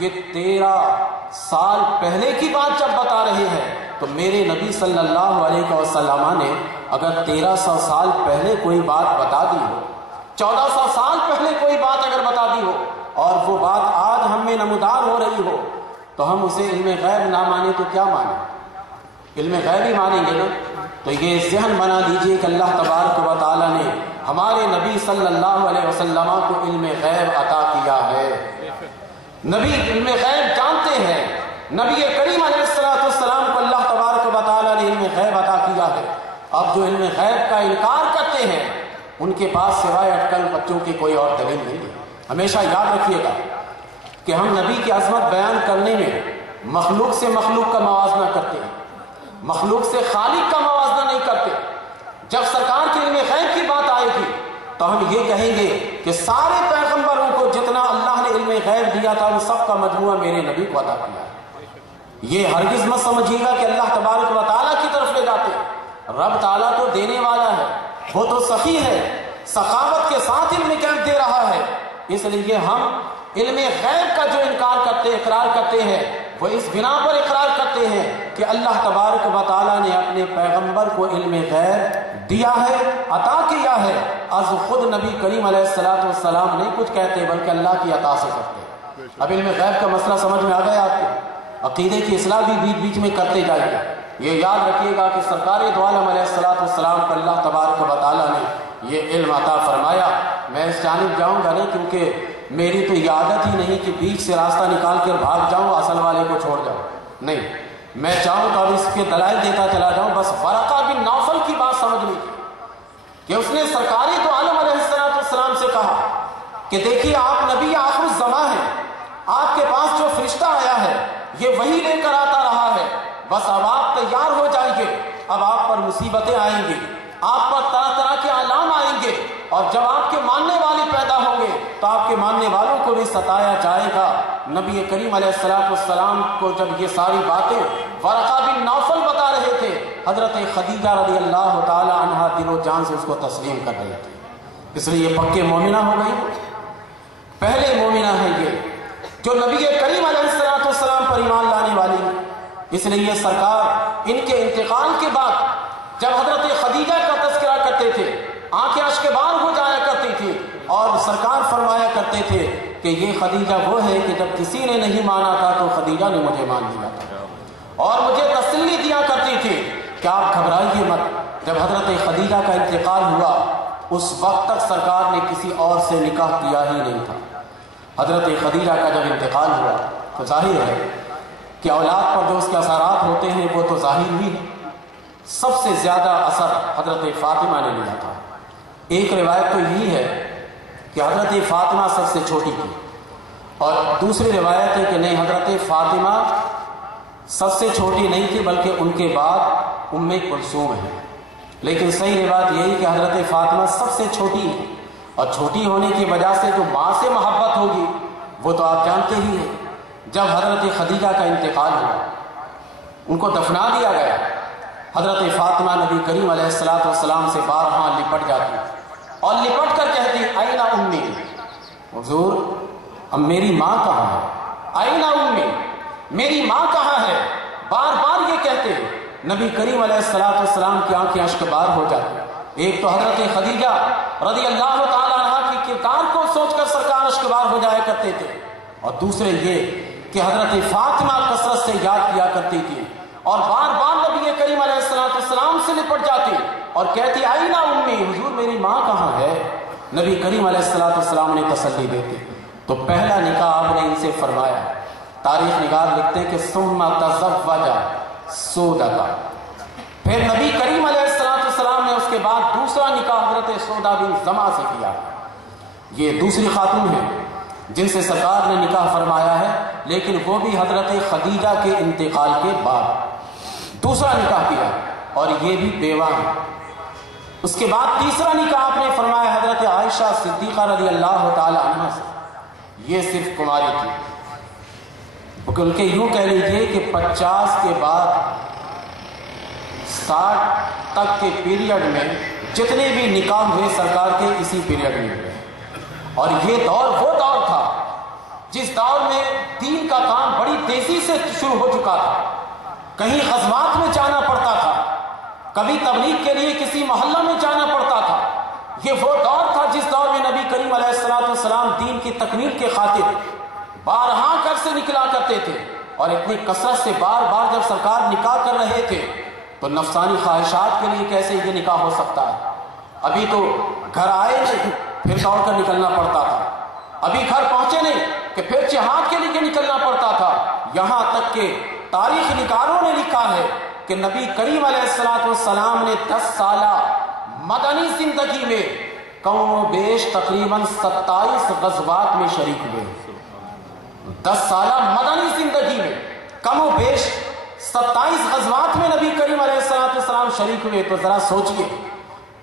یہ 13 سال پہلے کی بات جب بتا رہے ہیں تو میرے نبی صلی اللہ علیہ وسلم نے اگر 1300 سال پہلے کوئی بات بتا دی ہو، 1400 سال پہلے کوئی بات اگر بتا دی ہو اور وہ بات آج ہم میں نمودار ہو رہی ہو تو ہم اسے علم غیب نہ مانیں تو کیا مانیں؟ علم غیب ہی مانیں گے نا۔ تو یہ ذہن بنا لیجئے کہ اللہ تبارک و تعالیٰ نے ہمارے نبی صلی اللہ علیہ وسلم کو علم غیب عطا کیا ہے۔ نبی علم غیب جانتے ہیں، نبی کریم علیہ السلام کو اللہ تبارک و تعالیٰ نے علم غیب عطا کیا ہے۔ اب جو علم غیب کا انکار کرتے ہیں ان کے پاس سوائے اٹکل بچوں کی کوئی اور دلیل نہیں ہے۔ ہمیشہ یاد رکھیے گا کہ ہم نبی کی عظمت بیان کرنے میں مخلوق سے مخلوق کا موازنہ کرتے ہیں، مخلوق سے خالق کا موازنہ نہیں کرتے۔ جب سرکار کے علم غیب کی بات آئے گی تو ہم یہ کہیں گے کہ سارے پیغمبروں کو جتنا اللہ نے علم غیب دیا تھا وہ سب کا مجموعہ میرے نبی کو عطا کیا ہے۔ یہ ہرگز مت سمجھیے گا کہ اللہ تبارک و تعالیٰ کی طرف لے جاتے ہیں۔ رب تعالیٰ تو دینے والا ہے، وہ تو سخی ہے، سخاوت کے ساتھ علم غیب دے رہا ہے۔ اس لیے ہم علم غیب کا جو انکار کرتے اقرار کرتے ہیں وہ اس بنا پر اقرار کرتے ہیں کہ اللہ تبارک و تعالیٰ نے اپنے پیغمبر کو علم غیب دیا ہے، عطا کیا ہے۔ از خود نبی کریم علیہ السلام نہیں کچھ کہتے بلکہ اللہ کی عطا سے کرتے۔ اب علم غیب کا مسئلہ سمجھ میں آ گیا آپ کو؟ عقیدے کی اصلاح بھی بیچ بیچ میں کرتے جائیے۔ یہ یاد رکھیے گا کہ سرکار دو عالم علیہ السلام کو اللہ تبارک و تعالیٰ نے یہ علم عطا فرمایا۔ میں اس جانب جاؤں گا نہیں کیونکہ میری تو یہ عادت ہی نہیں کہ بیچ سے راستہ نکال کر بھاگ جاؤں اصل والے کو چھوڑ جاؤں، نہیں، میں چاہوں تو اب اس کے دلائل دیتا چلا جاؤں۔ بس ورقہ بن نوفل کی بات سمجھنی تھی کہ اس نے سرکار دو عالم علیہ السلام سے کہا کہ دیکھیے آپ نبی آخر الزمان ہیں، آپ کے پاس جو فرشتہ آیا ہے یہ وہی لے کر آتا رہا ہے، بس اب آپ تیار ہو جائیں گے، اب آپ پر مصیبتیں آئیں گی، آپ پر طرح طرح کے علام آئیں گے، اور جب آپ کے ماننے والے پیدا ہوں گے تو آپ کے ماننے والوں کو بھی ستایا جائے گا۔ نبی کریم علیہ السلام کو جب یہ ساری باتیں ورقہ بن نوفل بتا رہے تھے، حضرت خدیجہ رضی اللہ تعالی عنہا دل و جان سے اس کو تسلیم کر رہے تھے، اس لیے یہ پکے مومنہ ہو گئی، پہلے مومنہ ہے یہ جو نبی کریم علیہ السلام پر ایمان لانے والی ہے۔ اس لیے سرکار ان کے انتقال کے بعد جب حضرت خدیجہ کا تذکرہ کرتے تھے آنکھیں اشکبار ہو جایا کرتی تھی، اور سرکار فرمایا کرتے تھے کہ یہ خدیجہ وہ ہے کہ جب کسی نے نہیں مانا تھا تو خدیجہ نے مجھے مان لیا تھا، اور مجھے تسلی دیا کرتی تھی کہ آپ گھبرائیے مت۔ جب حضرت خدیجہ کا انتقال ہوا اس وقت تک سرکار نے کسی اور سے نکاح کیا ہی نہیں تھا۔ حضرت خدیجہ کا جب انتقال ہوا تو ظاہر ہے کہ اولاد پر جو اس کے اثرات ہوتے ہیں وہ تو ظاہر ہی ہے۔ سب سے زیادہ اثر حضرت فاطمہ نے لیا تھا۔ ایک روایت تو یہی ہے کہ حضرت فاطمہ سب سے چھوٹی تھی، اور دوسری روایت ہے کہ نہیں، حضرت فاطمہ سب سے چھوٹی نہیں تھی بلکہ ان کے بعد ام کلثوم ہے، لیکن صحیح روایت یہی کہ حضرت فاطمہ سب سے چھوٹی ہے، اور چھوٹی ہونے کی وجہ سے جو ماں سے محبت ہوگی وہ تو آپ جانتے ہی ہیں۔ جب حضرت خدیجہ کا انتقال ہوا ان کو دفنا دیا گیا، حضرت فاطمہ نبی کریم علیہ السلام سے بارہا لپٹ جاتی اور لپٹ کر کہتی اینا امی، حضور اب میری ماں کہاں ہے؟ اینا امی، میری ماں کہاں ہے؟ بار بار یہ کہتے نبی کریم علیہ السلام کی آنکھیں اشکبار ہو جاتی۔ ایک تو حضرت خدیجہ رضی اللہ تعالیٰ عنہ کی کردار کو سوچ کر سرکار اشکبار ہو جایا کرتے تھے، اور دوسرے یہ کہ حضرت فاطمہ کثرت سے یاد کیا کرتی تھی اور بار بار نبی کریم علیہ السلام سے لپٹ جاتی اور کہتی اینا امی، حضور میری ماں کہاں ہے؟ نبی کریم علیہ السلام نے تسلی دیتی۔ تو پہلا نکاح آپ نے ان سے فرمایا، تاریخ نگار لکھتے کہ ثم تزوج سودہ، پھر نبی کریم علیہ السلام نے اس کے بعد دوسرا نکاح حضرت سودہ بن زمعہ سے کیا۔ یہ دوسری خاتون ہے جن سے سرکار نے نکاح فرمایا ہے، لیکن وہ بھی حضرت خدیجہ کے انتقال کے بعد دوسرا نکاح کیا، اور یہ بھی بیوہ ہے۔ اس کے بعد تیسرا نکاح آپ نے فرمایا حضرت عائشہ صدیقہ رضی اللہ تعالی عنہ سے، یہ صرف کماری تھی، بلکہ یوں کہہ لیجیے کہ 50 کے بعد 60 تک کے پیریڈ میں جتنے بھی نکاح ہوئے سرکار کے اسی پیریڈ میں ہوئے، اور یہ دور وہ دور تھا جس دور میں دین کا سے شروع ہو چکا تھا، کہیں غزوات میں جانا پڑتا تھا، کبھی تبلیغ کے لیے کسی محلہ میں جانا پڑتا تھا۔ یہ وہ دور تھا جس دور میں نبی کریم علیہ الصلوۃ والسلام دین کی تکمیل کے خاطر بارہا گھر سے نکلا کرتے تھے، اور اتنی کثرت سے بار بار جب سرکار نکاح کر رہے تھے تو نفسانی خواہشات کے لیے کیسے یہ نکاح ہو سکتا ہے؟ ابھی تو گھر آئے نہیں پھر دوڑ کر نکلنا پڑتا تھا، ابھی گھر پہنچے نہیں کہ پھر جہاد کے لیے نکلنا پڑتا تھا۔ یہاں تک کہ تاریخ نگاروں نے لکھا ہے کہ نبی کریم علیہ الصلوۃ والسلام نے 10 سالہ مدنی زندگی میں کم و بیش تقریباً 27 غزوات میں شریک ہوئے۔ 10 سالہ مدنی زندگی میں کم و بیش 27 غزوات میں نبی کریم علیہ الصلوۃ والسلام شریک ہوئے۔ تو ذرا سوچئے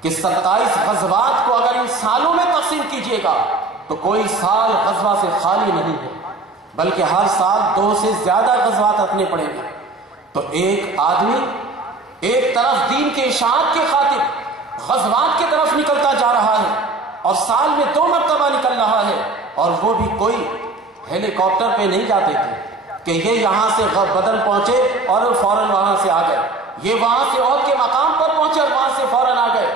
کہ 27 غزوات کو اگر ان سالوں میں تقسیم کیجئے گا تو کوئی سال غزوہ سے خالی نہیں ہے، بلکہ ہر سال 2 سے زیادہ غزوات رکھنے پڑیں گے۔ تو ایک آدمی ایک طرف دین کے اشاعت کے خاطر غزوات کی طرف نکلتا جا رہا ہے، اور سال میں 2 مرتبہ نکل رہا ہے، اور وہ بھی کوئی ہیلی کاپٹر پہ نہیں جاتے تھے کہ یہ یہاں سے بدر پہنچے اور فوراً وہاں سے آ گئے، یہ وہاں سے عہد کے مقام پر پہنچے اور وہاں سے فوراً آ گئے۔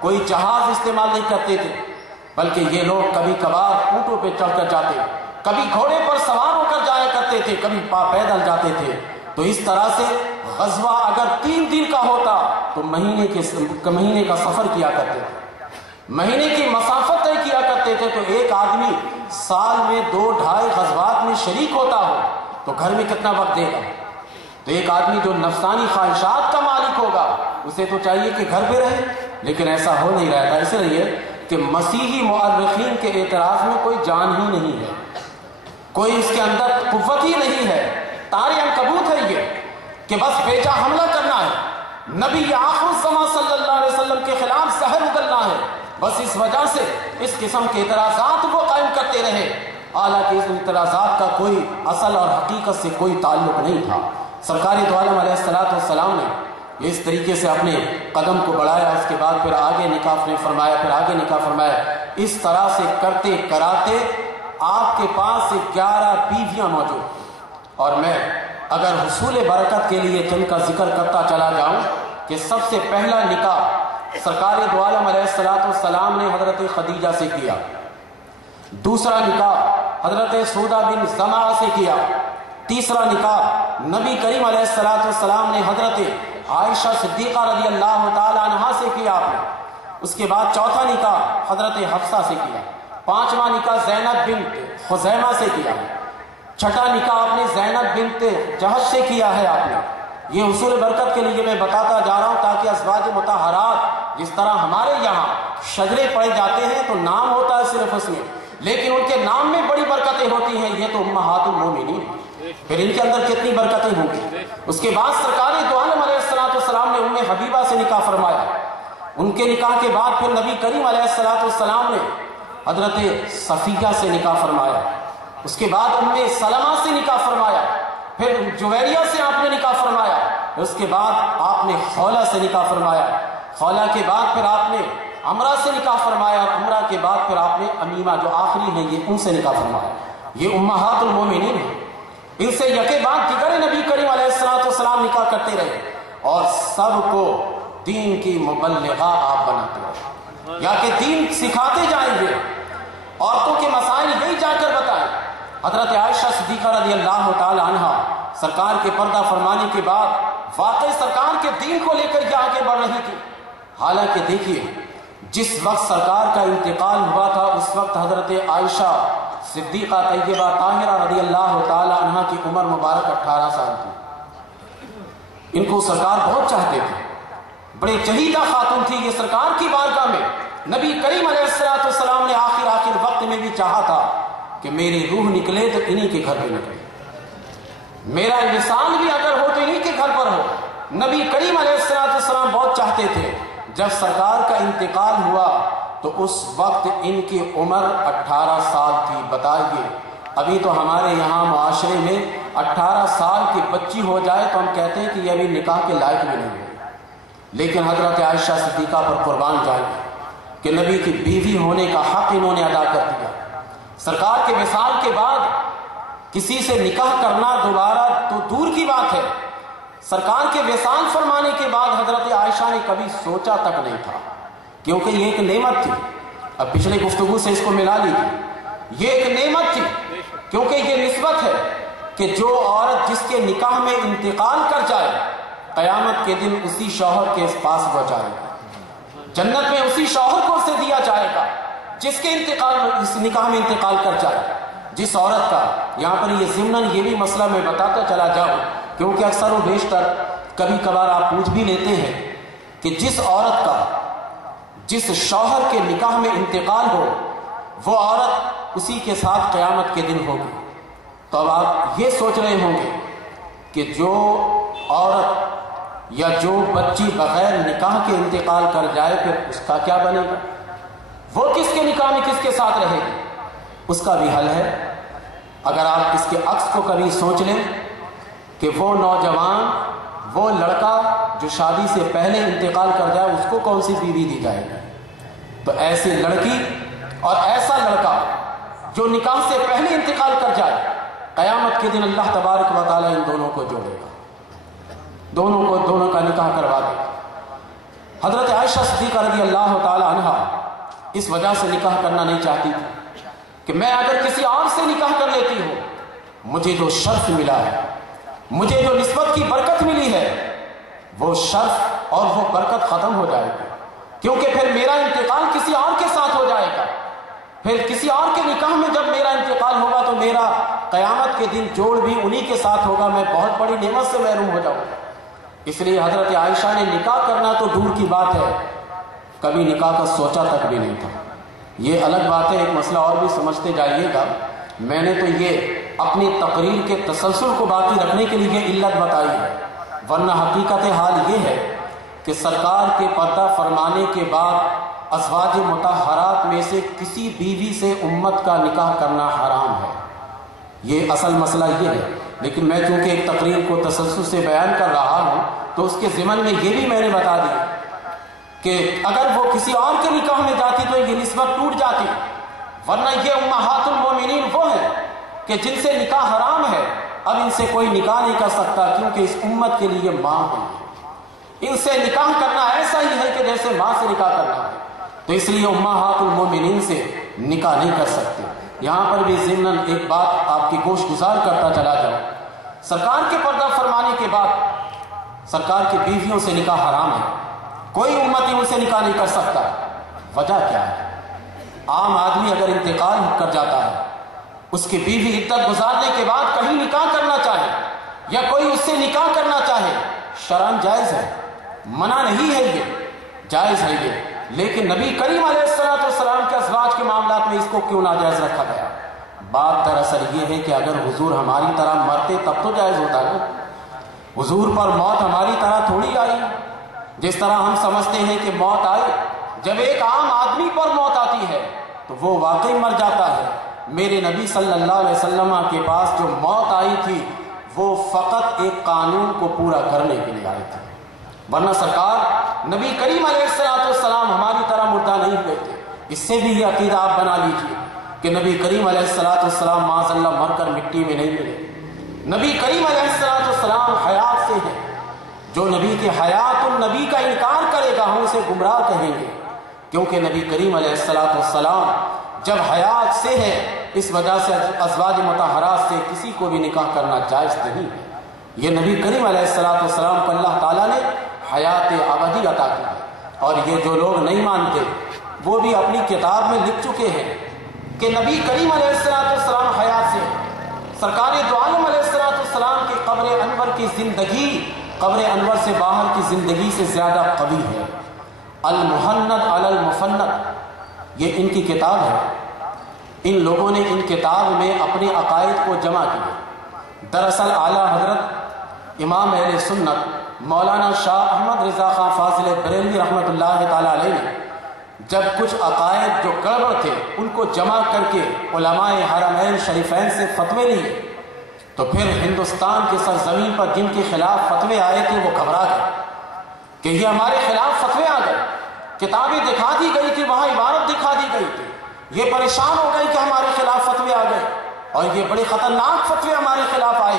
کوئی جہاز استعمال نہیں کرتے تھے، بلکہ یہ لوگ کبھی کبھار اونٹوں پہ چڑھ کر جاتے، کبھی گھوڑے پر سوار ہو کر جایا کرتے تھے، کبھی پیدل جاتے تھے۔ تو اس طرح سے غزوہ اگر 3 دن کا ہوتا تو مہینے کا سفر کیا کرتے تھے، مہینے کی مسافت طے کیا کرتے تھے۔ تو ایک آدمی سال میں 2-2.5 غزوات میں شریک ہوتا ہو تو گھر میں کتنا وقت دے گا؟ تو ایک آدمی جو نفسانی خواہشات کا مالک ہوگا اسے تو چاہیے کہ گھر پہ رہے، لیکن ایسا ہو نہیں رہا تھا، اس لیے کہ مسیحی مؤرخین کے اعتراض میں کوئی جان ہی نہیں ہے، کوئی اس کے اندر قوت ہی نہیں ہے، تارے عنکبوت ہے یہ کہ بس بیجا حملہ کرنا ہے، نبی آخر الزمان صلی اللہ علیہ وسلم کے خلاف زہر اگلنا ہے۔ بس اس وجہ سے اس قسم کے اعتراضات وہ قائم کرتے رہے، حالانکہ اس اعتراضات کا کوئی اصل اور حقیقت سے کوئی تعلق نہیں تھا۔ سرکار دو عالم علیہ الصلوۃ والسلام نے اس طریقے سے اپنے قدم کو بڑھایا، اس کے بعد پھر آگے نکاح نے فرمایا، پھر آگے نکاح فرمایا۔ اس طرح سے کرتے کراتے آپ کے پاس 11 بیویاں موجود، اور میں اگر حصول برکت کے لیے جن کا ذکر کرتا چلا جاؤں کہ سب سے پہلا نکاح سرکار دو عالم علیہ الصلوۃ والسلام نے حضرت خدیجہ سے کیا، دوسرا نکاح حضرت سودہ بن زمعہ سے کیا، تیسرا نکاح نبی کریم علیہ الصلوۃ والسلام نے حضرت عائشہ صدیقہ رضی اللہ تعالی عنہا سے کیا آپ نے، اس کے بعد چوتھا نکاح حضرت حفصہ سے کیا، پانچواں نکاح زینب بنت خزیمہ سے کیا، چھٹا نکاح آپ نے زینب بنت جہش سے کیا ہے آپ نے۔ یہ حصول برکت کے لیے میں بتاتا جا رہا ہوں تاکہ ازواج مطہرات جس طرح ہمارے یہاں شجرے پڑے جاتے ہیں تو نام ہوتا ہے صرف اس میں، لیکن ان کے نام میں بڑی برکتیں ہوتی ہیں، یہ تو امہات المومنین، پھر ان کے اندر کتنی برکتیں ہوں گی۔ اس کے بعد سرکار دو عالم علیہ الصلوۃ والسلام نے ام حبیبہ سے نکاح فرمایا، ان کے نکاح کے بعد پھر نبی کریم علیہ الصلوۃ والسلام نے حضرت صفیہ سے نکاح فرمایا، اس کے بعد ام سلمہ سے نکاح فرمایا، پھر جویریہ سے آپ نے نکاح فرمایا، اس کے بعد آپ نے خولہ سے نکاح فرمایا، خولہ کے بعد پھر آپ نے عمرہ سے نکاح فرمایا، اور عمرہ کے بعد پھر آپ نے امیمہ جو آخری ہیں یہ ان سے نکاح فرمایا۔ یہ امہات المومنین ہیں، ان سے یکے بعد دیگر نبی کریم علیہ الصلوۃ والسلام نکاح کرتے رہے، اور سب کو دین کی مبلغہ آپ بناتے رہے، یا کہ دین سکھاتے جائیں گے، عورتوں کے مسائل یہی جا کر بتائیں۔ حضرت عائشہ صدیقہ رضی اللہ تعالی عنہا سرکار کے پردہ فرمانے کے بعد واقعی سرکار کے دین کو لے کر کے آگے بڑھ رہی تھی، حالانکہ دیکھیے جس وقت سرکار کا انتقال ہوا تھا اس وقت حضرت عائشہ صدیقہ طیبہ طاہرہ رضی اللہ تعالی عنہا کی عمر مبارک 18 سال تھی۔ ان کو سرکار بہت چاہتے تھے، بڑے چہیدہ خاتون تھی یہ سرکار کی بارگاہ میں۔ نبی کریم علیہ الصلوۃ والسلام نے آخر وقت میں بھی چاہا تھا کہ میری روح نکلے تو انہی کے گھر پہ نکلے، میرا وصال بھی اگر ہو تو انہی کے گھر پر ہو۔ نبی کریم علیہ الصلوۃ والسلام بہت چاہتے تھے۔ جب سرکار کا انتقال ہوا تو اس وقت ان کی عمر 18 سال تھی۔ بتائیے ابھی تو ہمارے یہاں معاشرے میں 18 سال کی بچی ہو جائے تو ہم کہتے ہیں کہ یہ ابھی نکاح کے لائق بھی نہیں ہے، لیکن حضرت عائشہ صدیقہ پر قربان جائیں کہ نبی کی بیوی ہونے کا حق انہوں نے ادا کر دیا۔ سرکار کے وصال کے بعد کسی سے نکاح کرنا دوبارہ تو دور کی بات ہے، سرکار کے وصال فرمانے کے بعد حضرت عائشہ نے کبھی سوچا تک نہیں تھا، کیونکہ یہ ایک نعمت تھی۔ اب پچھلے گفتگو سے اس کو ملا لیجیے، یہ ایک نعمت تھی کیونکہ یہ نسبت ہے کہ جو عورت جس کے نکاح میں انتقال کر جائے قیامت کے دن اسی شوہر کے پاس وہ جائے گا، جنت میں اسی شوہر کو اسے دیا جائے گا جس کے اس نکاح میں انتقال کر جائے۔ جس عورت کا، یہاں پر یہ ضمناً یہ بھی مسئلہ میں بتاتا چلا جاؤں کیونکہ اکثر و بیشتر کبھی کبھار آپ پوچھ بھی لیتے ہیں کہ جس عورت کا جس شوہر کے نکاح میں انتقال ہو وہ عورت اسی کے ساتھ قیامت کے دن ہوگی۔ تو اب آپ یہ سوچ رہے ہوں گے کہ جو عورت یا جو بچی بغیر نکاح کے انتقال کر جائے پھر اس کا کیا بنے گا، وہ کس کے نکاح میں کس کے ساتھ رہے گی؟ اس کا بھی حل ہے۔ اگر آپ اس کے عکس کو کبھی سوچ لیں کہ وہ نوجوان، وہ لڑکا جو شادی سے پہلے انتقال کر جائے اس کو کون سی بیوی دی جائے گی؟ تو ایسی لڑکی اور ایسا لڑکا جو نکاح سے پہلے انتقال کر جائے قیامت کے دن اللہ تبارک و تعالیٰ ان دونوں کو جوڑے گا، دونوں کا نکاح کروا دے گا۔ حضرت عائشہ صدیقہ رضی اللہ تعالی عنہا اس وجہ سے نکاح کرنا نہیں چاہتی تھی کہ میں اگر کسی اور سے نکاح کر لیتی ہوں مجھے جو شرف ملا ہے، مجھے جو نسبت کی برکت ملی ہے، وہ شرف اور وہ برکت ختم ہو جائے گی، کیونکہ پھر میرا انتقال کسی اور کے ساتھ ہو جائے گا، پھر کسی اور کے نکاح میں جب میرا انتقال ہوگا تو میرا قیامت کے دن جوڑ بھی انہی کے ساتھ ہوگا، میں بہت بڑی نعمت سے محروم ہو جاؤں گا۔ اس لیے حضرت عائشہ نے نکاح کرنا تو دور کی بات ہے، کبھی نکاح کا سوچا تک بھی نہیں تھا۔ یہ الگ بات ہے، ایک مسئلہ اور بھی سمجھتے جائیے گا، میں نے تو یہ اپنی تقریر کے تسلسل کو باقی رکھنے کے لیے علت بتائی ہے، ورنہ حقیقت حال یہ ہے کہ سرکار کے پردہ فرمانے کے بعد ازواج مطہرات میں سے کسی بیوی سے امت کا نکاح کرنا حرام ہے، یہ اصل مسئلہ یہ ہے۔ لیکن میں چونکہ ایک تقریر کو تسلسل سے بیان کر رہا ہوں تو اس کے ضمن میں یہ بھی میں نے بتا دیا کہ اگر وہ کسی اور کے نکاح میں جاتی تو یہ نسبت ٹوٹ جاتی، ورنہ یہ امہات المومنین وہ ہیں کہ جن سے نکاح حرام ہے، اب ان سے کوئی نکاح نہیں کر سکتا کیونکہ اس امت کے لیے ماں ہے، ان سے نکاح کرنا ایسا ہی ہے کہ جیسے ماں سے نکاح کرنا ہے، تو اس لیے امہات المومنین سے نکاح نہیں کر سکتے۔ یہاں پر بھی ضمناً ایک بات آپ کی گوش گزار کرتا چلا جاؤں، سرکار کے پردہ فرمانے کے بعد سرکار کی بیویوں سے نکاح حرام ہے، کوئی امتی ان سے نکاح نہیں کر سکتا۔ وجہ کیا ہے؟ عام آدمی اگر انتقال کر جاتا ہے، اس کی بیوی عدت گزارنے کے بعد کہیں نکاح کرنا چاہے یا کوئی اس سے نکاح کرنا چاہے شرعاً جائز ہے، منع نہیں ہے، یہ جائز ہے یہ، لیکن نبی کریم علیہ السلام کے ازواج کے معاملات میں اس کو کیوں ناجائز رکھا گیا؟ بات دراصل یہ ہے کہ اگر حضور ہماری طرح مرتے تب تو جائز ہوتا ہے، حضور پر موت ہماری طرح تھوڑی آئی، جس طرح ہم سمجھتے ہیں کہ موت آئی، جب ایک عام آدمی پر موت آتی ہے تو وہ واقعی مر جاتا ہے۔ میرے نبی صلی اللہ علیہ وسلم کے پاس جو موت آئی تھی وہ فقط ایک قانون کو پورا کرنے کے لیے آئی تھی، ورنہ سرکار نبی کریم علیہ السلام ہماری طرح مردہ نہیں ہوئے تھے۔ اس سے بھی یہ عقیدہ آپ بنا لیجئے کہ نبی کریم علیہ السلام معاذ اللہ مر کر مٹی میں نہیں ملے، نبی کریم علیہ السلام حیات سے ہیں، جو نبی کے حیات النبی کا انکار کرے گا ہم اسے گمراہ کہیں گے، کیونکہ نبی کریم علیہ السلام جب حیات سے ہے اس وجہ سے ازواج مطہرات سے کسی کو بھی نکاح کرنا جائز نہیں ہے۔ یہ نبی کریم علیہ السلام کو اللہ تعالیٰ نے حیات ابدی عطا کی ہے، اور یہ جو لوگ نہیں مانتے وہ بھی اپنی کتاب میں لکھ چکے ہیں کہ نبی کریم علیہ السلام حیات سے ہے۔ سرکار دو عالم علیہ السلام کی قبر انور کی زندگی قبر انور سے باہر کی زندگی سے زیادہ قوی ہے۔ المحند علی المفند یہ ان کی کتاب ہے، ان لوگوں نے ان کتاب میں اپنے عقائد کو جمع کیا۔ دراصل اعلیٰ حضرت امام اہل سنت مولانا شاہ احمد رضا خان فاضل بریلوی رحمۃ اللہ تعالی علیہ نے جب کچھ عقائد جو گڑبڑ تھے ان کو جمع کر کے علماء حرمین شریفین سے فتوے لیے تو پھر ہندوستان کے سرزمین پر جن کے خلاف فتوے آئے تھے وہ گھبرا گئے کہ یہ ہمارے خلاف فتوے آ گئے، کتابیں دکھا دی گئی تھی، وہاں عبارت دکھا دی گئی تھی، یہ پریشان ہو گئی کہ ہمارے خلاف فتوے آ گئے۔ اور یہ بڑے خطرناک فتوے ہمارے خلاف آئے